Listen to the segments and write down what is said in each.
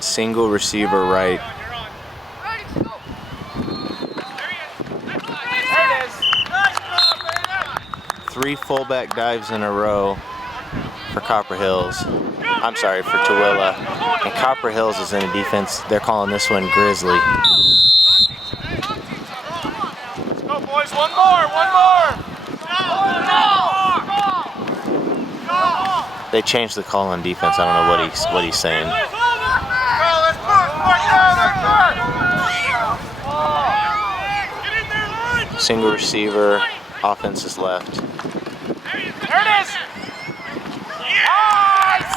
Single receiver right. Three fullback dives in a row for Copper Hills. I'm sorry, for Tooele. And Copper Hills is in a defense. They're calling this one Grizzly. Let's go, boys. One more. They changed the call on defense. I don't know what he's saying. Single receiver, offense is left. There it is! Nice!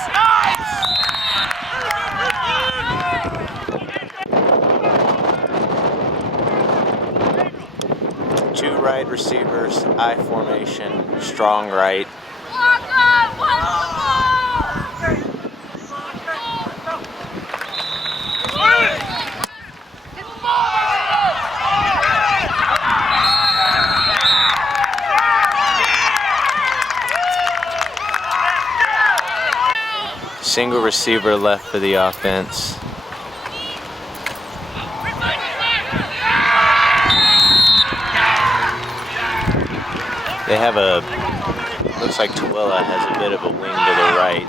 Two right receivers, I formation, strong right. Single receiver left for the offense. They have looks like Tooele has a bit of a wing to the right.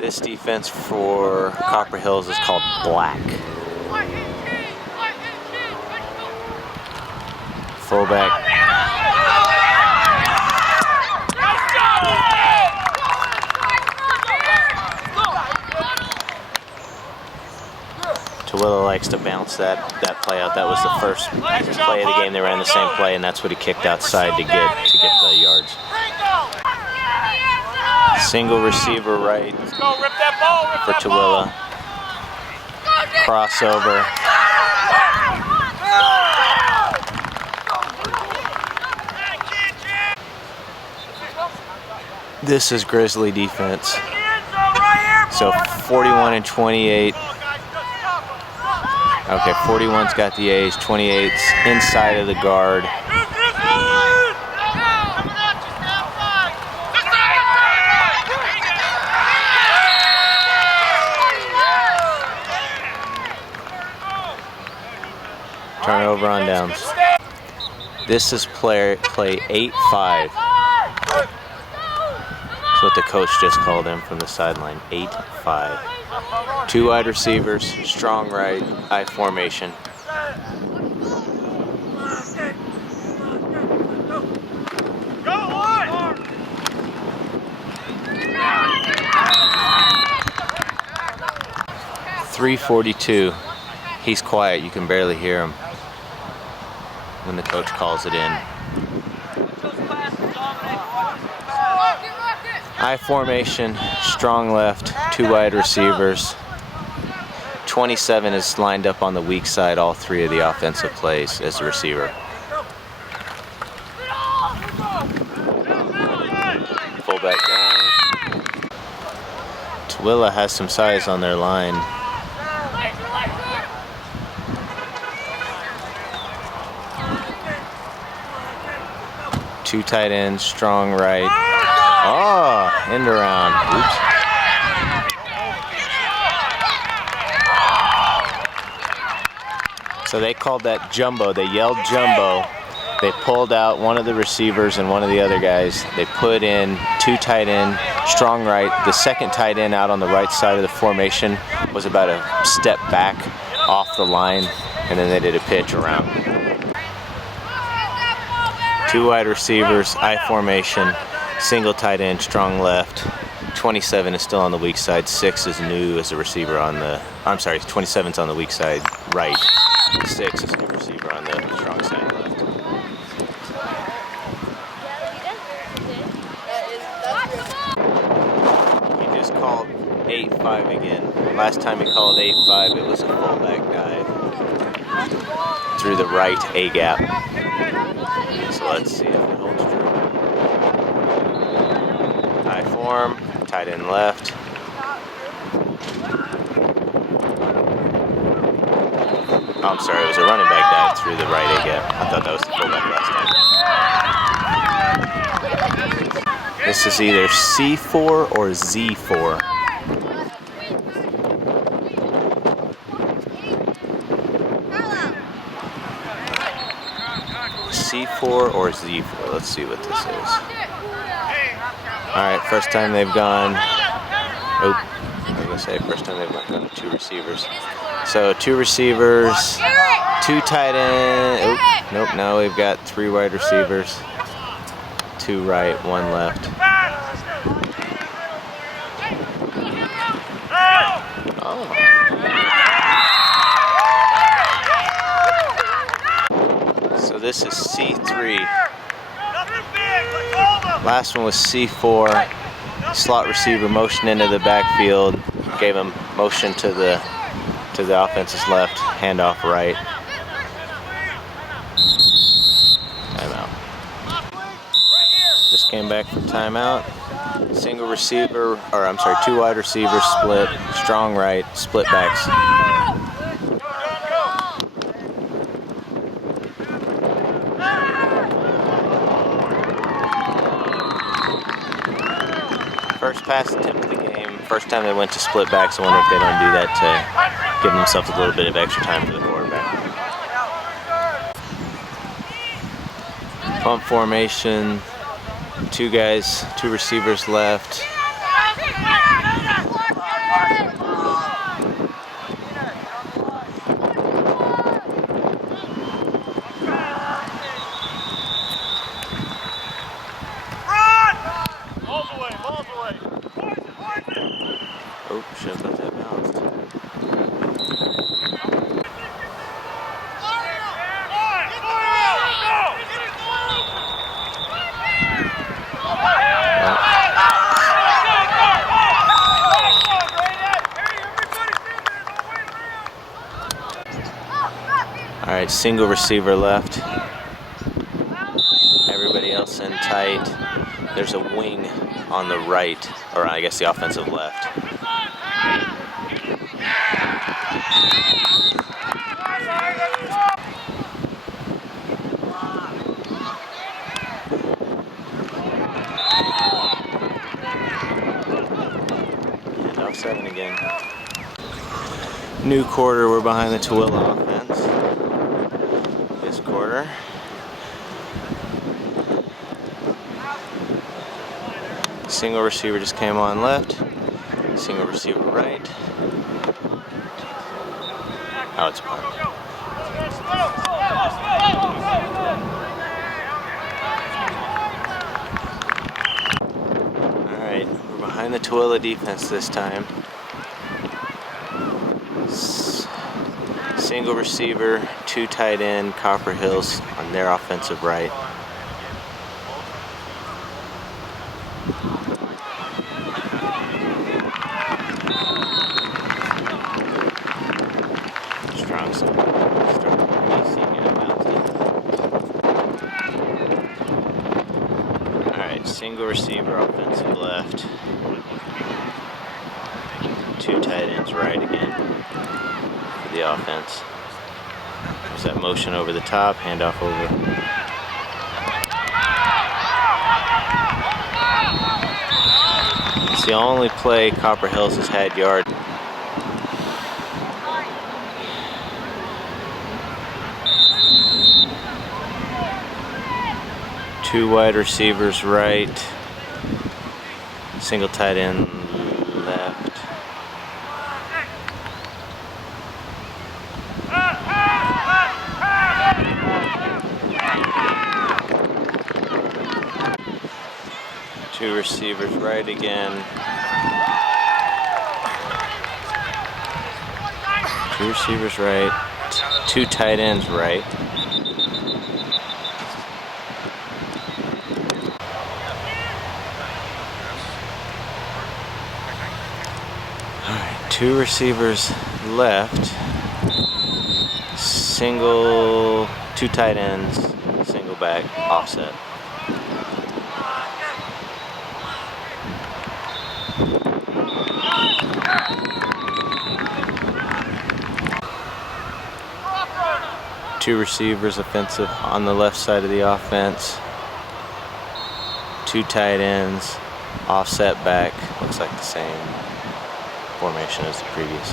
This defense for Copper Hills is called black. Fullback. Tooele likes to bounce that play out. That was the first play of the game. They ran the same play, and that's what he kicked outside to get the yards. Single receiver right for Tooele. Crossover. This is Grizzly defense. So 41 and 28. Okay, 41's got the A's, 28's inside of the guard. Turnover on downs. This is play 8-5. That's what the coach just called him from the sideline, 8-5. Two wide receivers, strong right, I formation. .342. He's quiet, you can barely hear him when the coach calls it in. I formation, strong left, two wide receivers. 27 is lined up on the weak side, all three of the offensive plays as a receiver. Fullback down. Tooele has some size on their line. Two tight ends, strong right. Oh, end around. Oops. So they called that jumbo. They yelled jumbo. They pulled out one of the receivers and one of the other guys. They put in two tight end, strong right. The second tight end out on the right side of the formation was about a step back off the line, and then they did a pitch around. Two wide receivers, I formation, single tight end, strong left. 27 is still on the weak side. 6 is new as a receiver on the, 27's on the weak side right. 6 is a new receiver on the strong side left. He just called 8-5 again. Last time he called 8-5, it was a fullback dive through the right A gap. So let's see if it holds true. I High form, tight end left. Oh, I'm sorry, it was a running back dive through the right A gap. I thought that was the fullback last time. This is either C4 or Z4. C4 or Z4. Let's see what this is. Alright, first time they've gone. Oh, I was going to say first time they've gone to 2 receivers. So 2 receivers, 2 tight ends. Oh, nope, now we've got 3 wide receivers. 2 right, 1 left. Oh. So this is C3. Last one was C4. Slot receiver motion into the backfield. Gave him motion to the offense's left. Handoff right. Timeout. Just came back from timeout. Single receiver, or I'm sorry, 2 wide receivers split. Strong right, split backs. First pass attempt of the game. First time they went to split backs. I wonder if they don't do that to give themselves a little bit of extra time for the quarterback. Pump formation. 2 guys, 2 receivers left. Oh, should have got that bounced. All right, single receiver left. Everybody else in tight. There's a wing on the right, or I guess the offensive left. And off 7 again. New quarter, we're behind the Tooele offense. This quarter. Single receiver just came on left. Single receiver right. Oh, it's parked. Alright, we're behind the Tooele defense this time. Single receiver, 2 tight end, Copper Hills on their offensive right. Strong side. Alright, single receiver, offensive left. 2 tight ends right again for the offense. There's that motion over the top, handoff over. It's the only play Copper Hills has had yard. Two wide receivers right, single tight end left. Two receivers right again. Two receivers right, 2 tight ends right. Alright, 2 receivers left. Single, 2 tight ends, single back, offset. Two receivers offensive on the left side of the offense. Two tight ends, offset back. Looks like the same formation as the previous.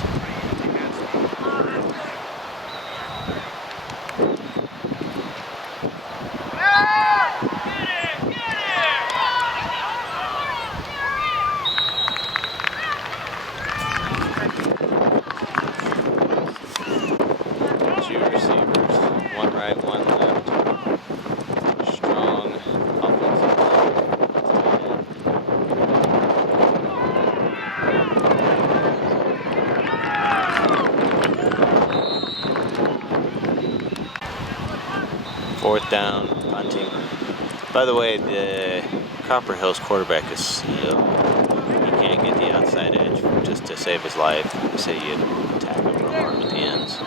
Two receivers, one right, one left. Strong offensive line. Fourth down, punting. By the way, the Copper Hills quarterback is slow. He can't get the outside edge just to save his life. So you attack him real hard with the ends.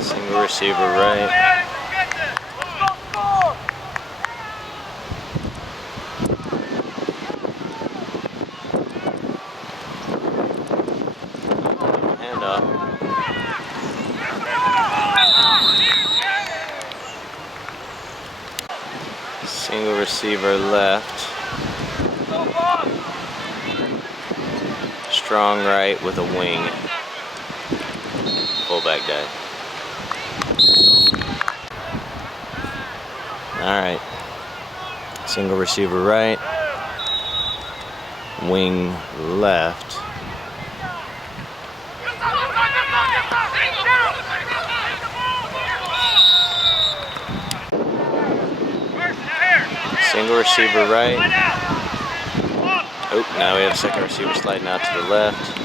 Single receiver right. Hand off. Single receiver left. Strong right with a wing. Fullback guy. Alright. Single receiver right. Wing left. Single receiver right. Oh, now we have a second receiver sliding out to the left.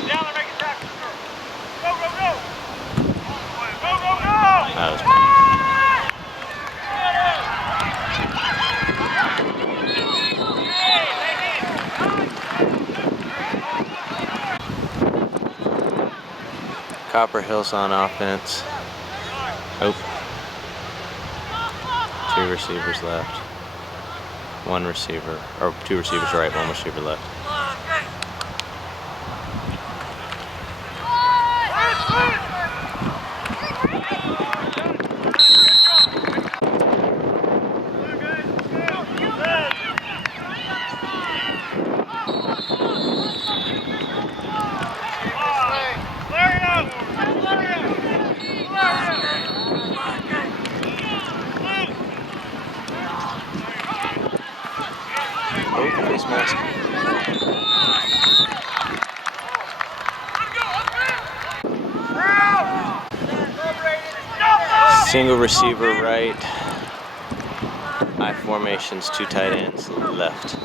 That was fun. Copper Hills on offense. Oh. Two receivers left. One receiver, or two receivers right, one receiver left. Oh, face mask. Single receiver right. I formations, two tight ends left.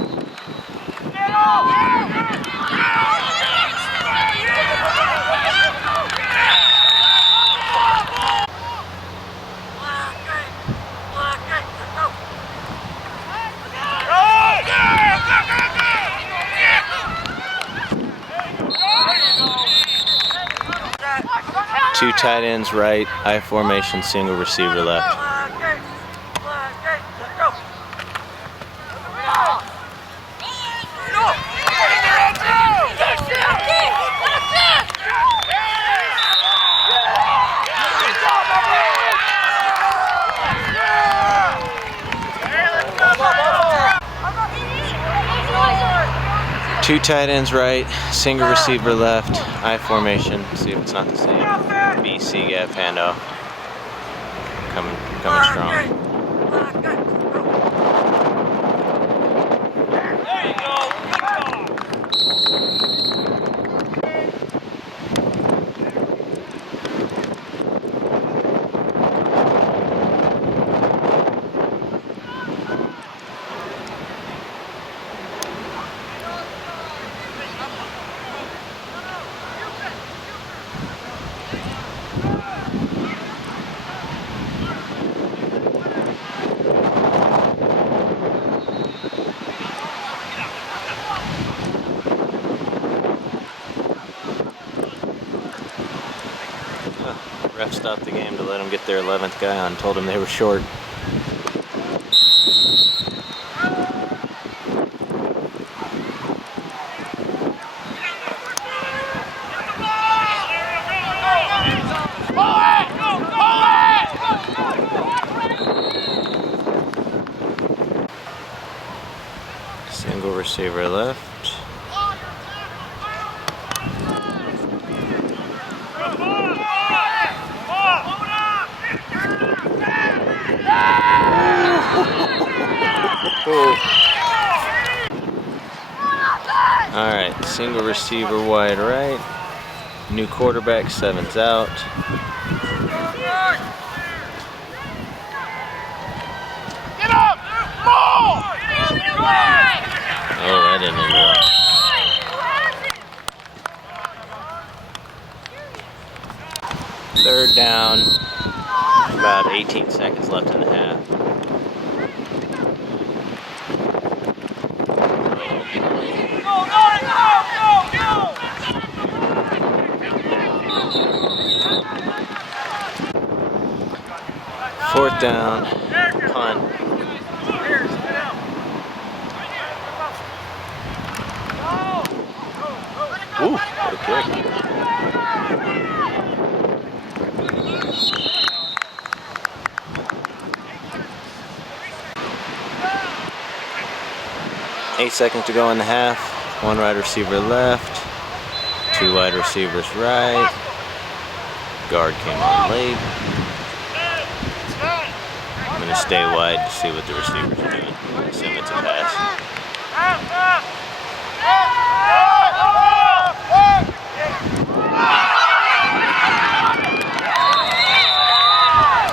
Two tight ends right, I formation, single receiver left. Two tight ends right, single receiver left, I formation. See if it's not the same. BC gap handoff. Coming strong. Ref stopped the game to let them get their 11th guy on, told them they were short. Single receiver left. Alright, single receiver wide right. New quarterback, 7's out. Get up! Ball! Oh, that didn't end well. Third down. About 18 seconds left in the half. Fourth down, punt. Ooh, what a kick. Eight seconds to go in the half. One wide receiver left. Two wide receivers right. Guard came on late. I'm going to stay wide to see what the receivers are doing. Assume it's a pass.